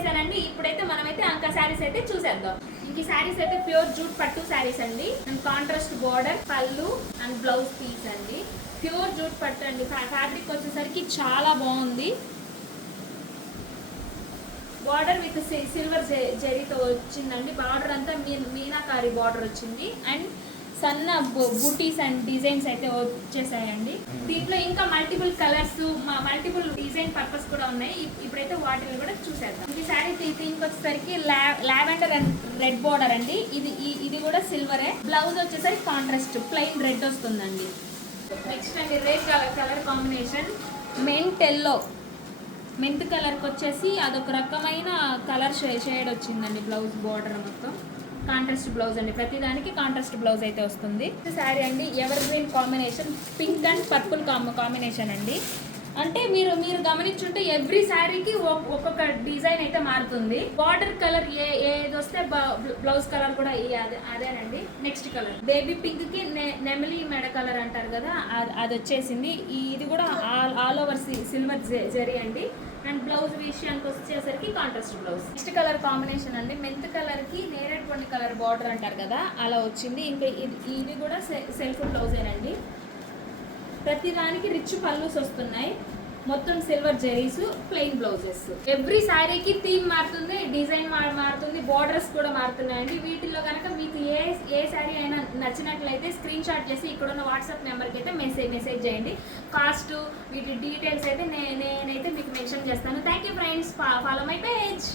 చూసేసానండి. ఇప్పుడైతే మనమైతే అంకా శారీస్ అయితే చూసేద్దాం. ఇంక ఈ శారీస్ అయితే ప్యూర్ జూట్ పట్టు శారీస్ అండి. అండ్ కాంట్రాస్ట్ బోర్డర్, పళ్ళు అండ్ బ్లౌజ్ పీస్ అండి. ప్యూర్ జూట్ పట్టు అండి. ఫ్యాబ్రిక్ వచ్చేసరికి చాలా బాగుంది. బార్డర్ విత్ సిల్వర్ జరీతో వచ్చిందండి. బార్డర్ అంతా మీనాకారి బార్డర్ వచ్చింది. అండ్ సన్న బూటీస్ అండ్ డిజైన్స్ అయితే వచ్చేసాయండి. దీంట్లో ఇంకా multiple colours, multiple design purpose కూడా ఉన్నాయి. ఇప్పుడైతే వాటిని కూడా చూసేద్దాం. ఈ శారీ దీనికి వచ్చేసరికి లావెండర్ అండ్ రెడ్ బార్డర్ అండి. ఇది కూడా సిల్వరే. బ్లౌజ్ వచ్చేసరికి కాంట్రాస్ట్ ప్లెయిన్ రెడ్ వస్తుందండి. నెక్స్ట్ అండి రెడ్ కలర్ కాంబినేషన్ మెంత్ కలర్కి వచ్చేసి అదొక రకమైన కలర్ షేడ్ వచ్చిందండి. బ్లౌజ్ బార్డర్ మొత్తం కాంట్రాస్ట్ బ్లౌజ్ అండి. ప్రతిదానికి కాంట్రాస్ట్ బ్లౌజ్ అయితే వస్తుంది. శారీ అండి ever green combination, pink and purple combination అండి. అంటే మీరు గమనించుంటే ఎవ్రీ శారీకి ఒక్కొక్క డిజైన్ అయితే మారుతుంది. బార్డర్ కలర్ ఏది వస్తే బ్లౌజ్ కలర్ కూడా అదేనండి. నెక్స్ట్ కలర్ బేబీ పింక్ కి నెమలి మెడ కలర్ అంటారు కదా, అది వచ్చేసింది. ఇది కూడా ఆల్ ఓవర్ సిల్వర్ జరీ అండి. అండ్ బ్లౌజ్ విషయానికి వచ్చేసరికి contrast blouse. Next colour combination అండి మెంత్ కలర్ కి నేరేడ్ పండు కలర్ బార్డర్ అంటారు కదా, అలా వచ్చింది. ఇంకా ఇది కూడా సెల్ఫ్ బ్లౌజేనండి. ప్రతి దానికి రిచ్ పల్లూస్ వస్తున్నాయి. మొత్తం silver zaris, plain blouses. Every శారీకి థీమ్ మారుతుంది, డిజైన్ మారుతుంది, బార్డర్స్ కూడా మారుతున్నాయండి. వీటిల్లో కనుక మీకు ఏ శారీ అయినా నచ్చినట్లయితే స్క్రీన్ షాట్ చేసి ఇక్కడున్న వాట్సాప్ నెంబర్కి అయితే మెసేజ్ చేయండి. కాస్ట్, వీటి డీటెయిల్స్ అయితే నేనైతే మీకు మెన్షన్ చేస్తాను. Thank you friends, follow my page.